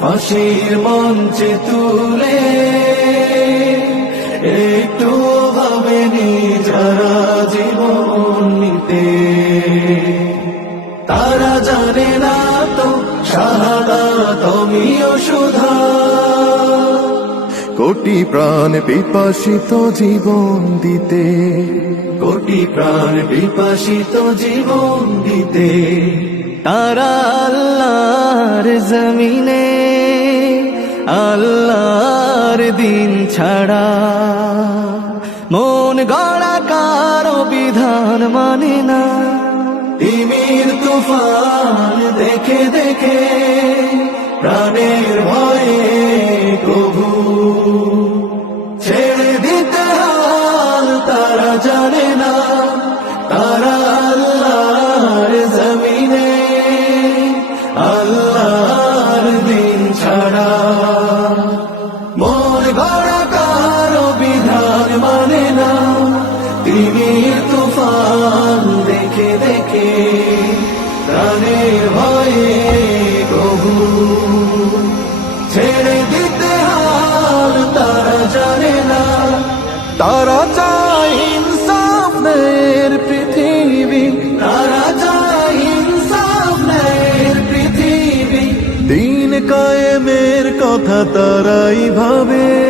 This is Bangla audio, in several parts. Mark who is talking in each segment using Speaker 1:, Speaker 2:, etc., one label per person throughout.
Speaker 1: ফাঁসির মঞ্চে তুলে একটু ভাবেনি যারা জীবন নিতে। তারা জানে না তো শাহাদা তুমিও সুধা। কোটি প্রাণ বিপাসিত জীবন দিতে। কোটি প্রাণ বিপাসিত জীবন দিতে।
Speaker 2: তারা আল্লাহর জমিনে ছাড়া মন গড়া কারও বিধান মানে না।
Speaker 1: তিমির তুফান দেখে দেখে প্রাণের ভয়ে প্রভু। মানে না। তিনি তুফান দেখে দেখে প্রাণের ভয়ে প্রভু। ছেড়ে দিতে হাল তারা জানে না। তারা চায় ইনসাফের পৃথিবী। তারা চায় ইনসাফের পৃথিবী। দিন কায়েমের কথা তারাই ভাবে।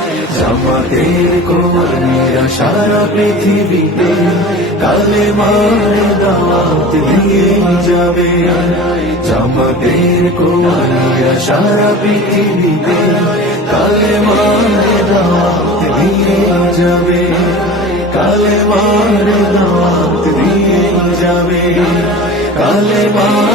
Speaker 1: জামাতের কর্মীরা সারা পৃথিবীতে কালে মারে দাওয়াত দিয়ে যাবে। জামাতের কর্মীরা সারা পৃথিবীতে কালে মারে দাওয়াত দিয়ে যাবে। কালে মারে দাওয়াত দিয়ে যাবে। কালে মারে